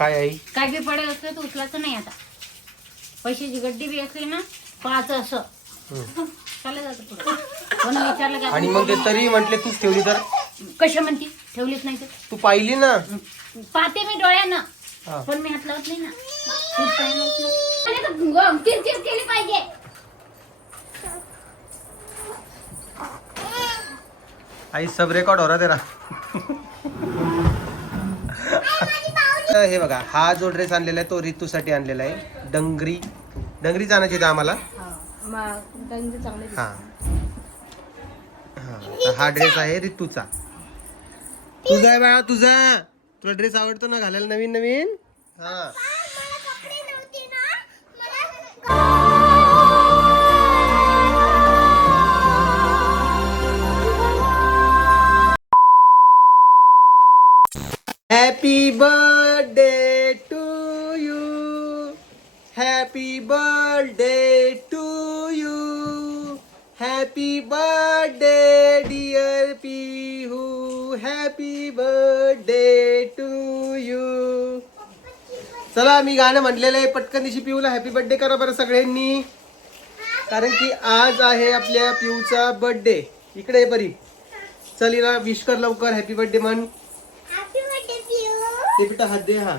काय आई? काय बी पडेल असलं तर उचलायचं नाही आता. पैशाची गड्डी बी असली ना पाच असं. चाललं जातं पुढं. कोणी विचारलं की आणि मग ते तरी म्हटले तूच ठेवली तर. कशा म्हणती? ठेवलीच नाही तर. तू पाहिली ना? पाहते मी डोळ्यानं. हा. पण मी हात लावत नाही ना. तूच किरकिर केली पाहिजे. आई सब रेकॉर्ड हो रहा तेरा. हे बघा हा जो ड्रेस आणलेला आहे तो रितूसाठी आणलेला आहे. डंगरी. डंगरीच आणायची होती आम्हाला. हा हा. तर हा ड्रेस आहे रितूचा. तुझा आहे बाळा तुझा. तुला ड्रेस आवडतो ना घालायला नवीन नवीन? हा. Happy birthday happy birthday to you happy birthday dear Pihu happy birthday to you चला मी गाणं म्हटलेलं आहे. पटकन दिवशी पिऊला. हॅपी बर्थडे करा बरं सगळ्यांनी. कारण की आज आहे आपल्या पिऊचा बर्थडे इकडे बरी. चल हिला विश कर लवकर. हॅपी बर्थडे म्हण ते बेटा हात दे हा.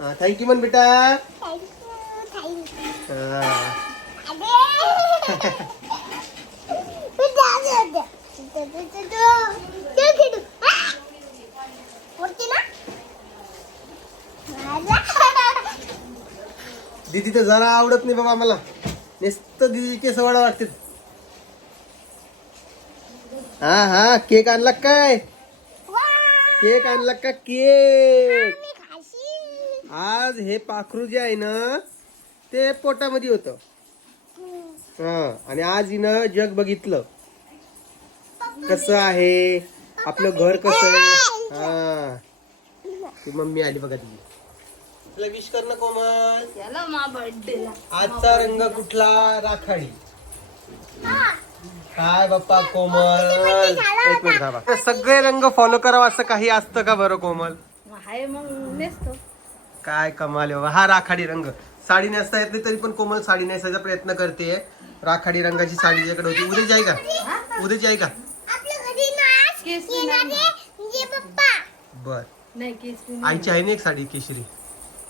थँक्यू म्हण बेटा. दीदी तर जरा आवडत नाही बाबा मला नुसतं दीदी केस वाढ वाटते हा हा केक आणला काय? केक आणला का? केक. आज हे पाखरू जे आहे ना ते पोटामध्ये होत. हा आणि आज हिनं जग बघितलं. कसं आहे? आपलं घर कसं आहे? हा. ती मम्मी आली बघा ती तुला विश कर ना कोमल. त्याला मा बर्थडेला आजचा रंग कुठला? राखाडी. काय बाप्पा कोमल. एक मिनिट थांबा. सगळे रंग फॉलो करावं असं काही असतं का बरं कोमल? आहे मग नेसतो. काय कमाल आहे बाबा. हा राखाडी रंग. साडी नेसता येत नाही तरी पण कोमल साडी नेसायचा प्रयत्न करते. राखाडी रंगाची साडी तिच्याकडे होती. उद्याची आहे का? उद्याची आहे का? बर. आईची आहे ना एक साडी केशरी?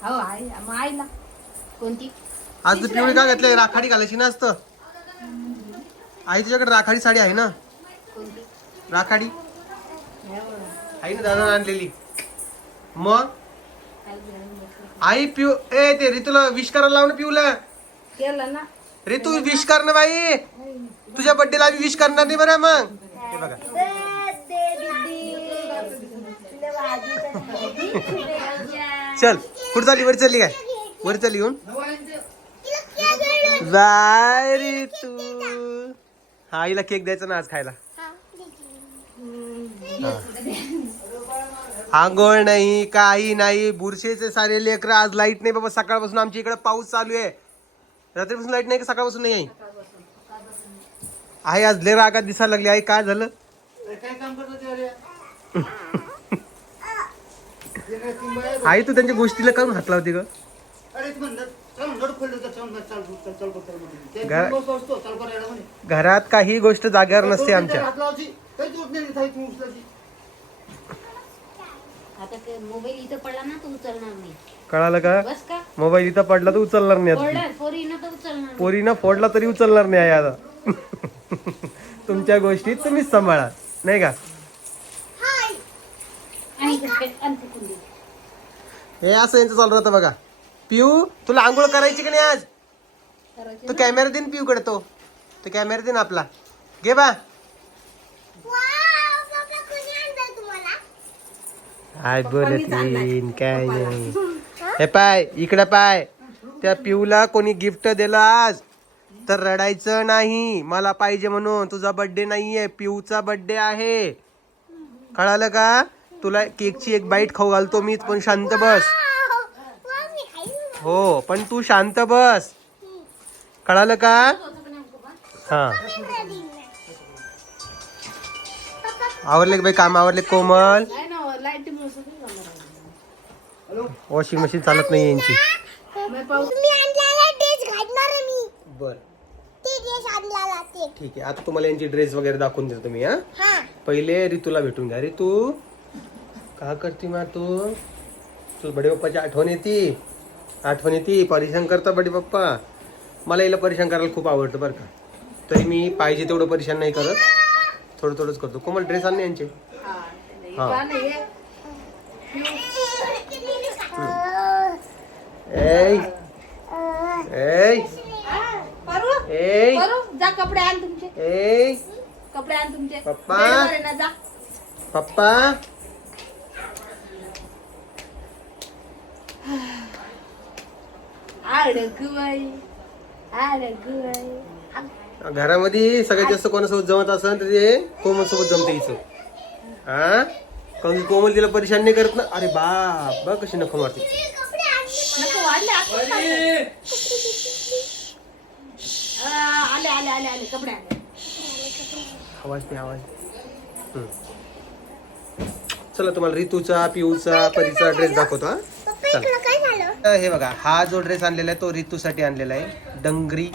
हो कोणती? आज तू पिवळी का घातली? राखाडी घालायची ना असतं आई तुझ्याकडे राखाडी साडी आहे ना? राखाडी? आई ना दादा आणलेली. मग? आई पिऊ ए ते ऋतूला विश करायला लाव ना पिऊला. केलं ना. ऋतू विश कर ना बाई. तुझ्या बर्थडेला आम्ही विश करणार नाही बरं मग. हे बघा चल कुठं चालली? वर चालली काय? वर चालली घेऊन बाय ऋतू हा आईला केक द्यायचा ना आज खायला. आंघोळ नाही काही नाही बुरशेचे सारे लेकर आज लाइट नाही बाबा सकाळपासून आमच्या इकडे पाऊस चालू आहे रात्रीपासून लाइट नाही का सकाळपासून नाही आहे आई आज लय आगात दिसायला लागली आहे काय झालं आई तू त्यांच्या गोष्टीला काऊन हात लावते ग घरात काही गोष्ट जाग्यावर नसते आमच्या आता ते मोबाईल इथं पडला ना तू उचलणार नाही. कळालं का? बस का? मोबाईल इथं पडला तर उचलणार नाही आता. पडला पोरीनं तर उचलणार नाही. पोरीनं फोडला तरी उचलणार नाही आई आता. तुमच्या गोष्टी तुम्हीच सांभाळा नाही का? आणि इकडे आणि फेकून दे. हे असं यांचं चालू राहतं बघा. पिऊ तुला आंघोळ करायची की नाही आज? करायचे तू कॅमेरा दे पिऊ कडे तो. तो कॅमेरा दे ना आपला. घे बा. काय बोलत येईन काय नाही. हे? पाय इकडे पाय. त्या पिऊला कोणी गिफ्ट दिलं आज. तर रडायचं नाही. मला पाहिजे म्हणून. तुझा बर्थडे नाहीये. पिऊचा बर्थडे आहे. कळालं का? तुला केकची एक बाईट खाऊ घालतो मीच पण शांत बस. हो पण तू शांत बस. कळालं का? हा. आवरले बाई काम आवरले कोमल नाही ना लाइट मुळे सगळं झालं राहिलं. वॉशिंग मशीन चालत नाही यांची. बर. ठीक आहे. आता तुम्हाला यांची ड्रेस वगैरे दाखवून देतो तुम्ही हा? पहिले ऋतूला भेटून घ्या. ऋतू का करते मा तू? तुला बडे पप्पाची आठवण येते. आठवण येते. परेशान करता बडे पप्पा. मला हिला परेशान करायला खूप आवडतं बरं का. तरी मी पाहिजे तेवढं परेशान नाही करत. थोडं थोडंच करतो. कोमल ड्रेस आणले यांचे. हा ए जा कपडे आण तुमचे. ए कपडे आण तुमचे. पप्पा. जा. पप्पा. घरामध्ये सगळ्यात जास्त कोणासोबत जमत असेल तर ते कोमल सोबत जमते हिचं हा? कोमल तिला परेशान नाही करत ना? अरे बाप बघ कशी नको मारते. नको वाढले आता आ, आले आले आले आले कपडे आले. आवाज नाही आवाज. चला तुम्हाला रितूचा पिऊचा परीचा ड्रेस दाखवतो हा. पप्पा इकडं काय झालं? तर हे बघा हा जो ड्रेस आणलेला आहे तो रितूसाठी आणलेला आहे. डंगरी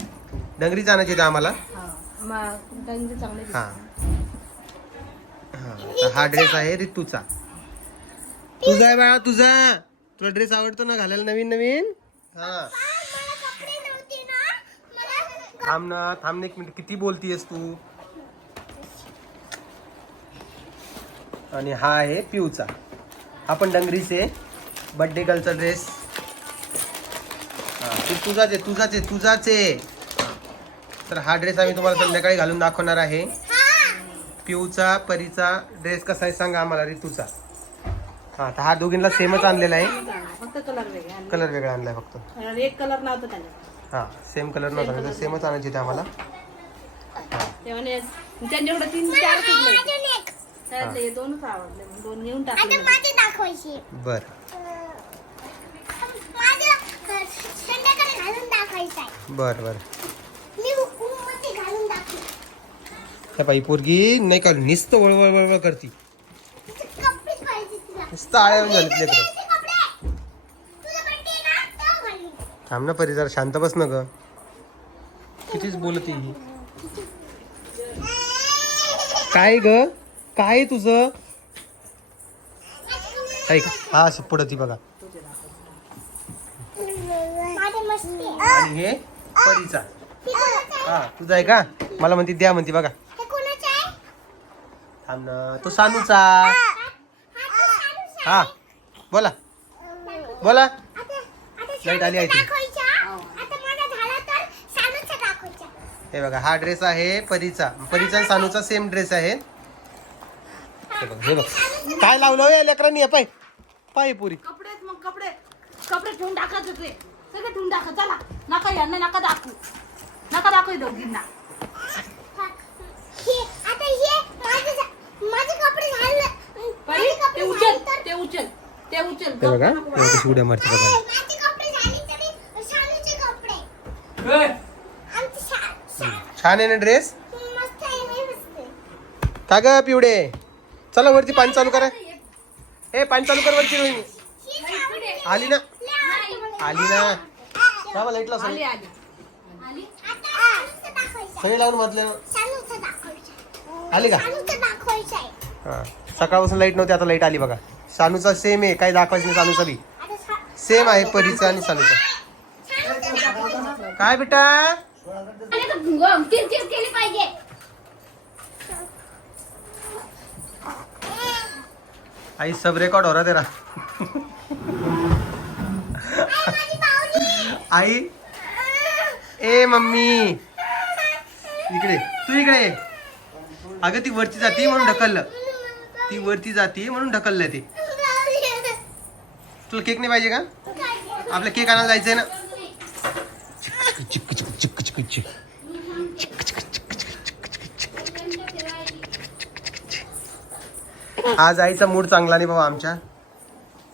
डंगरीच आणायची आहे आम्हाला. हा हा. हा ड्रेस आहे रितूचा. तुझा आहे बाळा तुझा. तुला ड्रेस आवडतो ना घालायला नवीन नवीन? हा. मला कपडे नव्हते ना मला थांब ना थांब ना एक मिनिट. किती बोलतीयस तू? आणि हा आहे पिऊचा. हा पण डंगरीचे बड्डे गर्लचा ड्रेस हा तू तुझाच आहे तुझाच आहे तुझाच आहे. तर हा ड्रेस आम्ही तुम्हाला संध्याकाळी घालून दाखवणार आहे. पिऊचा परीचा ड्रेस कसा आहे सांगा आम्हाला ऋतूचा हा तर हा दोघींना सेमच आणलेला आहे. फक्त कलर वेगळे आणले. कलर वेगळा आणलाय फक्त. आणि एक कलर नव्हता त्याने हा सेम कलर नव्हता सेमच आणायची ते आम्हाला तेव्हा त्यांच्याकडे तीन चार सुटले अजून एक. त्यातले हे. दोनच आवडले मग दोन नेऊन आता टाकले. माझे दाखवायचे. बर. माझं संध्याकाळी घालून दाखवायचं आहे. बर बर. मी मध्ये घालून दाखवते त्या बाई पोरगी नाही का नुसतं वळवळ वळवळ करती तिचे कपडेच पाहिजे तुला नुसतं झाली थांब ना परी जरा शांत बस ना ग. कितीच बोलती ही. काय ग? काय आहे तुझं? ऐक हा असं पुढं ती बघा. आणि हे परीचा. हा तुझा आहे का? मला म्हणते द्या म्हणते बघा. थांब ना. तो तो सानूचा. हा बोला. बोला. आता- आता लाइट आली आहे सानूचा ती. दाखवायचा. आता माझा झाला तर सानूचा दाखवायचा. हे बघा हा ड्रेस आहे परीचा. परीचा आणि सानूचा सेम ड्रेस आहे. हे बघ हे बघ. काय लावलं या लेकरांनी? हे पाय. पाय पुरी. कपडेच मग कपडे. कपडे ठेवून टाकायचे ते. सगळे ठेवून टाका चला. नका यांना नका दाखवू. नका दाखवू दोघींना हा. हे, आता हे माझे झा- माझे कपडे झाले परी, माझे ते कपडे उचल झाले तर- ते उचल ते उचल. हे बघा हे कशी उड्या मारते बघा. माझे कपडे झाले तरी कपडे. आमचे शा- शा- छान आहे ना ड्रेस मस्त आहे लय मस्त आहे. का ग पिवडे चला वरती पाणी चालू करा. ए पाणी चालू कर वरती रोहिणी. ही आली ना? लय आवडते. आली ना? बाबा लाईटला आली सगळे आली? आता सानूचं दाखवायचं आहे. सगळे लावून दाखवायचं आहे. आली का? सानूचं दाखवायचं आहे. हा. सकाळपासून लाइट नव्हती आता लाइट आली बघा सानूचा सेम आहे काही दाखवायचं नाही सानूचा बी सेम आहे परीचा आणि दाखवायचं. काय बेटा किरकिर केली पाहिजे आई सब रेकॉर्ड हो रहा तेरा. आई ए मम्मी इकडे तू इकडे. अगं ती वरती जाते म्हणून ढकललं ती वरती जाते म्हणून ढकललं ते. तुला केक नाही पाहिजे का? आपला केक आणायला जायचंय ना? आज आईचा मूड चांगला नाही बाबा आमच्या.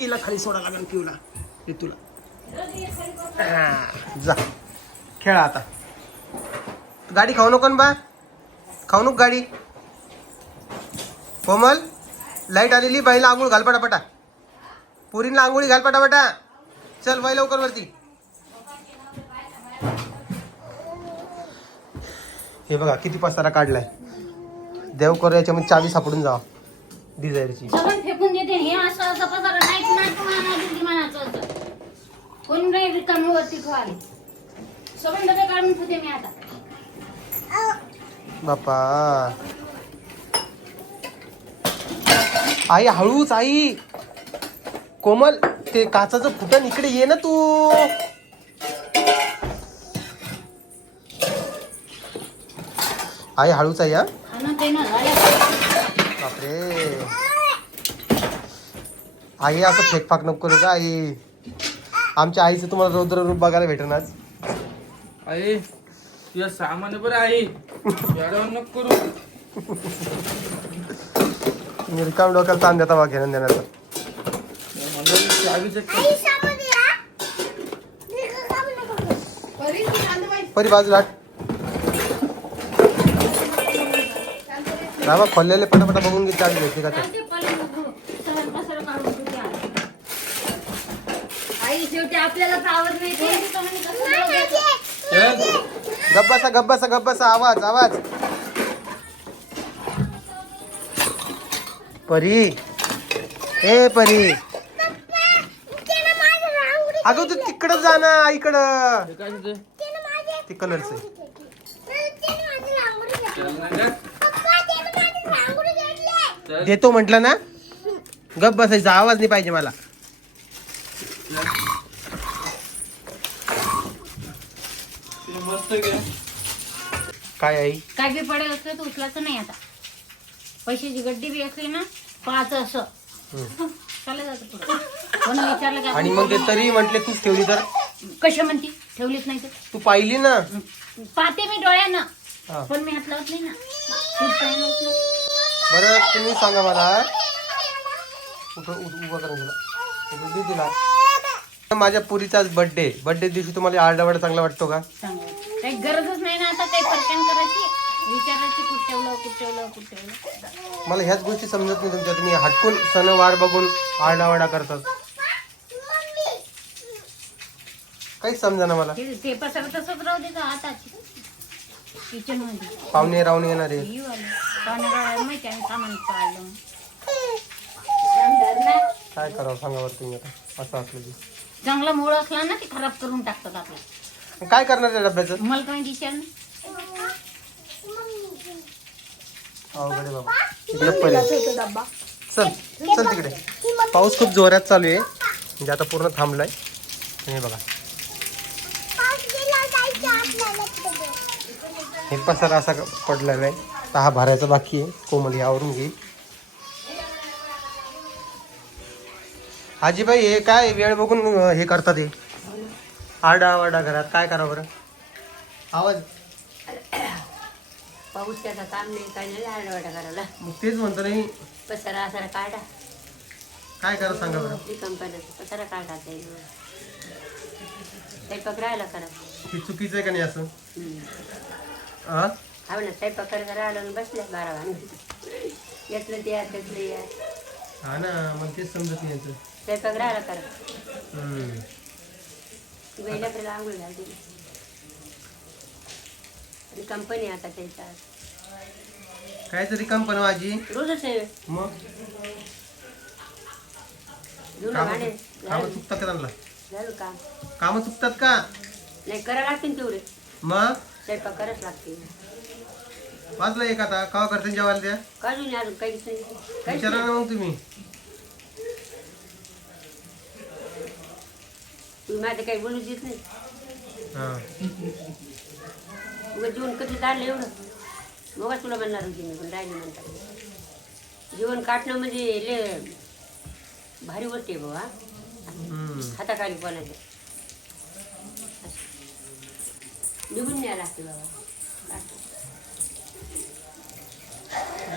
हिला खाली सोडा लागेल पिऊला. हे तुला. जा. खेळा आता. गाडी खाऊ नको ना बा खाऊ नको गाडी. कोमल? लाइट आलेली बाईला आंघोळ घाल पटापटा. पुरीला आंघोळी घाल पटापटा. चल वय लवकर वरती. हे बघा किती पसारा काढलाय. देव करू याच्यामध्ये चावी सापडून जावा. डिझायरची. सगळं फेकून देते. हे असं असं पसार. नाही नाटक म्हणा दिंडी म्हणायचं असं कोणी नाही रिकामी वरती ठेवाले सगळे डबे काढून ठेवते मी आता. बापा आई हळूच आई. कोमल ते काचाचं फुटण इकडे ये ना तू. आई हळूच आई हा. बापरे. आई असं फेकफाक नको करू का आई. आमच्या आईचं तुम्हाला रौद्र रूप बघायला भेटेल आज. आई तुझं सामान बरं आई नको करू. तुम्ही रिकाम डोक्याला ताण देता बा घेणं देण्याचा. परी बाजू लाट रामा खोललेले पटापटा बघून घे चार्ज घेते का ते. चालते पहिले नको. आवाज आवाज काढून ठेवते आता. आई शेवटी आपल्याला तर आवड नाही ते कसं नाही, बघायचं? माझे. चल गब्बासा गब्बासा गब्बासा आवाज आवाज परी. ए परी. अगं तू तिकडं जा ना इकडं. ते कलरच देतो म्हटलं ना. गप बसायचा आवाज नाही पाहिजे मला. काय आई? काय बी पडेल असलं उचलायचं नाही आता. पैशाची गड्डी बी असेल ना पाच असं. चाललं जातं पुढं. कोण विचारलं का? आणि मग ते तरी म्हटले तूच ठेवली तर. कशा म्हणती? ठेवलीच नाही तर. तू पाहिली ना? पाहते मी डोळ्यानं. हा. पण मी हात लावत नाही ना. तूच काय नाही. उचलत. बरं तुम्ही सांगा मला उठं उठ- उभं करून दिला उभं दे तिला. माझ्या पुरीचाच बर्थडे बर्थडे दिवशी तुम्हाला आरडावाडा चांगला वाटतो का? चांगलं काही गरजच नाही ना आता काही परेशान करायची. विचारायची मला ह्याच गोष्टी समजत नाही तुमच्या तुम्ही हटकून सणवार बघून आरडावाडा करतात. काहीच समजा ना मला. ते ते पसार तसंच राहू दे का आता किचनमध्ये. पाहुणे राहून येणार आहे येऊ आले. पाहुण्याला माहिती आहे सामान काढलं काय करावं सांगा बरं तुम्ही आता. असं असलं की. चांगला मूळ असला ना ते खराब करून टाकतात आपला. काय करणार त्या डब्याचं? मला काही विचार नाही. अवघड आहे बाबा. तिकडे चल चल तिकडे. पाऊस खूप जोरात चालू आहे. म्हणजे आता पूर्ण थांबलाय. हे बघा. हे पसारा असा पडलेला आहे. तर हा भरायचा बाकी आहे. कोमल आवरून घेईल. आजीबाई हे काय वेळ बघून हे करतात हे. आरडा वाडा घरात. काय करा बरं? आवाज. पाऊस त्याचा काम नाही काय नाही आरडावाडा करायला. मग तेच म्हणतो नाही. पसारा असारा काढा. काय करा सांगा बरं? ती कंपन्याचा पसारा काढा ते स्वयंपाक राहिला करा हे चुकीचं आहे का नाही असं. हा हा ना स्वयंपाक करायला राहिला आणि बसल्या बारा वाजता यातलं ते या त्यातलं या. हा ना मला तेच समजत नाही याचं. स्वयंपाक राहिला करा हम्म. ती बैल आपल्याला आंघोळ घालते. आणि कंपनी आता काय तरी कंपनी माझी. रोजच आहे. मग? जुनं कामं कामं चुकतात का त्यांना? झालं काम. कामं चुकतात का? नाही करावं लागते ना तेवढे. मग? स्वयंपाक करावंच लागते वाजला एक आता. कवा करते जेवायला त्या काजू नाही अजून काहीच नाही. काहीच विचारा नाही. ना मग तुम्ही. तुम्ही माझं काही बोलू देत नाही. हा. उगा जीवन कधी काढलं एवढं? मग तुला म्हणणार होती मी पण राहिली म्हणतात. जीवन काढणं म्हणजे ले भारी गोष्ट आहे बाबा. हाताखाली कोणाच्या? निघून न्याय लागते बाबा.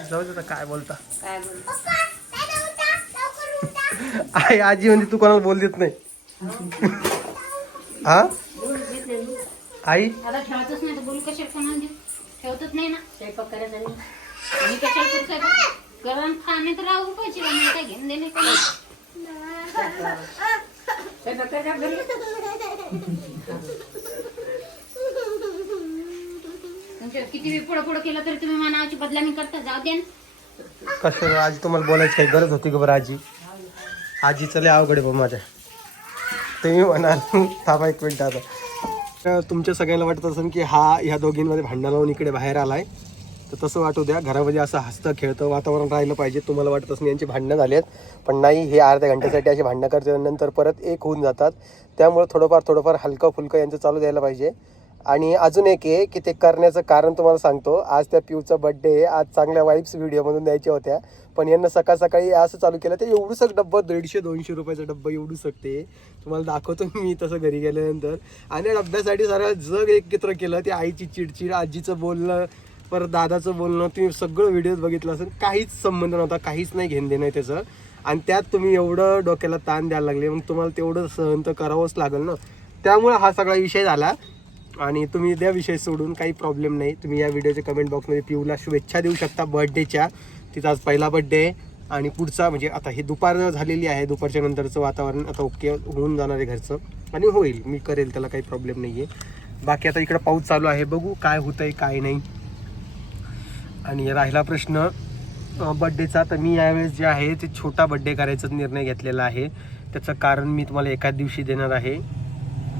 जाऊ दे काय बोलता? काय बोल? पप्पा, दादा उठा, लवकर उठा. आई आजी म्हणजे तू कोणाला बोल देत नाही. हा. मी. आई? आता ठेवतच नाही तर बोलू कशाला कोणाला देऊ? ठेवतच नाही ना. स्वयंपाक करायचा नाही. कशाला करण खाणे तर राहू नाही काय घेऊन देणे काही स्वयंपाक कर का घरी? तुमच्या किती पुढं पुढं केलं तरी तुम्ही मनाची बदलामी करता? जाऊ द्या ना. कसं आजी तुम्हाला बोलायची काही गरज होती का बरं आजी? आजी चले अवघड आहे बा माझ्या तुम्ही म्हणाल थांबा एक मिनिट आता. तुमच्या सगळ्यांना वाटत असेल की हा ह्या दोघींमध्ये भांडण लावून इकडे बाहेर आलाय. तर तसं वाटू द्या घरामध्ये असं हसतं खेळतं वातावरण राहिलं पाहिजे तुम्हाला वाटत असेल यांची भांडणं झालेत पण नाही हे अर्ध्या घंट्यासाठी अशी भांडणं करते नंतर परत एक होऊन जातात. त्यामुळे थोडंफार थोडंफार हलकं फुलकं यांचं चालू द्यायला पाहिजे. आणि अजून एक आहे की ते करण्याचं कारण तुम्हाला सांगतो. आज त्या पिऊचा बड्डे आहे. आज चांगल्या वाईब्स व्हिडिओमधून द्यायच्या होत्या. पण यांना सकाळ सकाळी असं चालू केलं ते एवढूसक डब्बा दीडशे दोनशे रुपयाचा डब्बा एवढू शकते तुम्हाला दाखवतो मी तसं घरी गेल्यानंतर. आणि डब्यासाठी सारं जग एकत्र केलं. ते आईची चिडचिड आजीचं बोलणं परत दादाचं बोलणं तुम्ही सगळं व्हिडिओ बघितलं असेल. काहीच संबंध नव्हता. काहीच नाही घेणं देणं आहे त्याचं. आणि त्यात तुम्ही एवढं डोक्याला ताण द्यायला लागले. मग तुम्हाला तेवढं सहन तर करावंच लागेल ना. त्यामुळे हा सगळा विषय झाला. आणि तुम्ही त्या विषय सोडून काही प्रॉब्लेम नाही. तुम्ही या व्हिडिओच्या कमेंट बॉक्समध्ये पिऊला शुभेच्छा देऊ शकता बर्थडेच्या तिचा आज पहिला बर्थडे आहे. आणि पुढचा म्हणजे आता हे दुपार झालेली आहे. दुपारच्या नंतरचं वातावरण आता ओके होऊन जाणार आहे घरचं. आणि होईल. मी करेल. त्याला काही प्रॉब्लेम नाही आहे बाकी आता इकडं पाऊस चालू आहे. बघू काय होतंय काय नाही. आणि राहिला प्रश्न बड्डेचा तर मी यावेळेस जे आहे ते छोटा बड्डे करायचा निर्णय घेतलेला आहे. त्याचं कारण मी तुम्हाला एकाच दिवशी देणार आहे.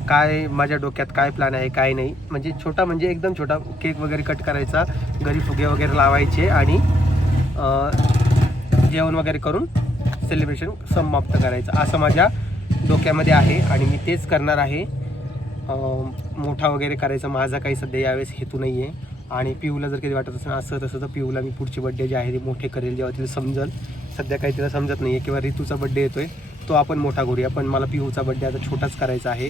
काय माझ्या डोक्यात काय प्लॅन आहे काय नाही. म्हणजे छोटा म्हणजे एकदम छोटा केक वगैरे कट करायचा घरी फुगे वगैरे लावायचे आणि जेवण वगैरे करून सेलिब्रेशन समाप्त करायचं. असं माझ्या डोक्यामध्ये आहे आणि मी तेच करणार आहे. मोठा वगैरे करायचा माझा काही सध्या यावेळेस हेतू नाही आहे आणि पिऊला जर कधी वाटत असेल असं तसं तर पिऊला मी पुढचे बड्डे जे आहे ते मोठे करेल जेव्हा तिला समजल. सध्या काही तिला समजत नाही आहे किंवा ऋतूचा बड्डे येतो आहे तो आपण मोठा करूया. पण मला पिऊचा बड्डे आता छोटाच करायचा आहे.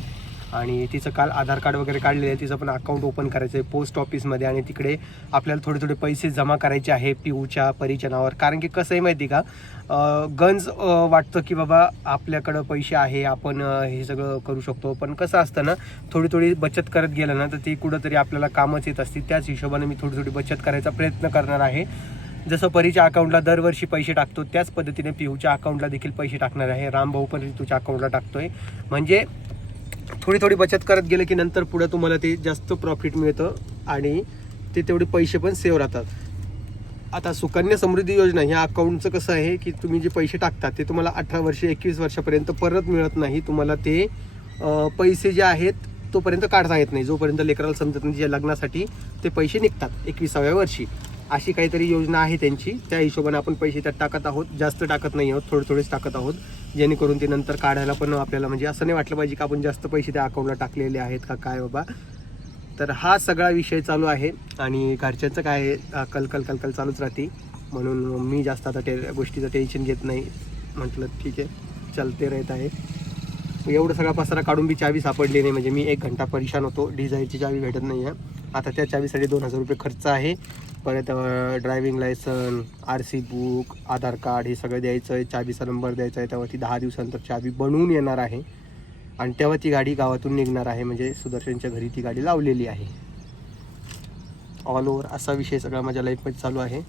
आणि तिचं काल आधार कार्ड वगैरे काढलेलं आहे. तिचं पण अकाउंट ओपन करायचं आहे पोस्ट ऑफिसमध्ये आणि तिकडे आपल्याला थोडे थोडे पैसे जमा करायचे आहे पिऊच्या परीच्या नावावर कारण की कसं आहे माहिती का? गंज वाटतं की बाबा आपल्याकडं पैसे आहे आपण हे सगळं करू शकतो. पण कसं असतं ना थोडी थोडी बचत करत गेलं ना तर ती कुठंतरी आपल्याला कामच येत असते त्याच हिशोबाने मी थोडी थोडी बचत करायचा प्रयत्न करणार आहे. जसं परीच्या अकाउंटला दरवर्षी पैसे टाकतो त्याच पद्धतीने पिऊच्या अकाउंटला देखील पैसे टाकणार आहे. रामभाऊ पण ऋतूच्या अकाउंटला टाकतोय. म्हणजे थोडी थोडी बचत करत गेले की नंतर पुढे तुम्हाला ते जास्त प्रॉफिट मिळतं आणि ते तेवढे पैसे पण सेव्ह राहतात. आता सुकन्या समृद्धी योजना ह्या अकाउंटचं कसं आहे की तुम्ही जे पैसे टाकतात ते तुम्हाला अठरा वर्षे एकवीस वर्षापर्यंत परत मिळत नाही. तुम्हाला ते पैसे जे आहेत तोपर्यंत काढता येत नाही. जोपर्यंत लेकराला समजत नाही जे लग्नासाठी ते पैसे निघतात एकविसाव्या वर्षी. अशी काहीतरी योजना आहे त्यांची. त्या हिशोबाने आपण पैसे त्यात टाकत आहोत. जास्त टाकत नाही आहोत थोडे थोडेच टाकत आहोत. जेणेकरून ते नंतर काढायला पण आपल्याला म्हणजे असं नाही वाटलं पाहिजे की आपण जास्त पैसे त्या अकाउंटला टाकलेले आहेत का काय बाबा. तर हा सगळा विषय चालू आहे आणि घरच्यांचं काय आहे कलकल कलकल चालूच राहते. म्हणून मी जास्त आता टे गोष्टीचं टेन्शन घेत नाही. म्हटलं ठीक आहे चलते राहत आहे. एवढं सगळा पसारा काढून बी चावी सापडली नाही. म्हणजे मी एक घंटा परेशान होतो. डिझाईनची चावी भेटत नाही आहे आता त्या चावीसाठी दोन हजार रुपये खर्च आहे. परत driving licence R C book Aadhaar card हे सगळं द्यायचं आहे चावीचा नंबर द्यायचा आहे तेव्हा ती दहा दिवसानंतर चावी बनवून येणार आहे. आणि तेव्हा ती गाडी गावातून निघणार आहे. म्हणजे सुदर्शनच्या घरी ती गाडी लावलेली आहे. ऑल ओव्हर असा विषय सगळा माझ्या लाईफमध्ये चालू आहे.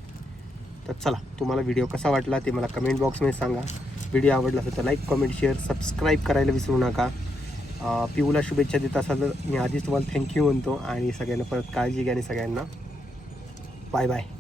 तर चला तुम्हाला व्हिडिओ कसा वाटला ते मला कमेंट बॉक्समध्ये सांगा. व्हिडिओ आवडला असेल तर लाईक कमेंट शेअर सबस्क्राईब करायला विसरू नका. पिऊला शुभेच्छा देत असाल तर मी आधीच तुम्हाला थँक्यू म्हणतो. आणि सगळ्यांना परत काळजी घ्या आणि सगळ्यांना. Bye bye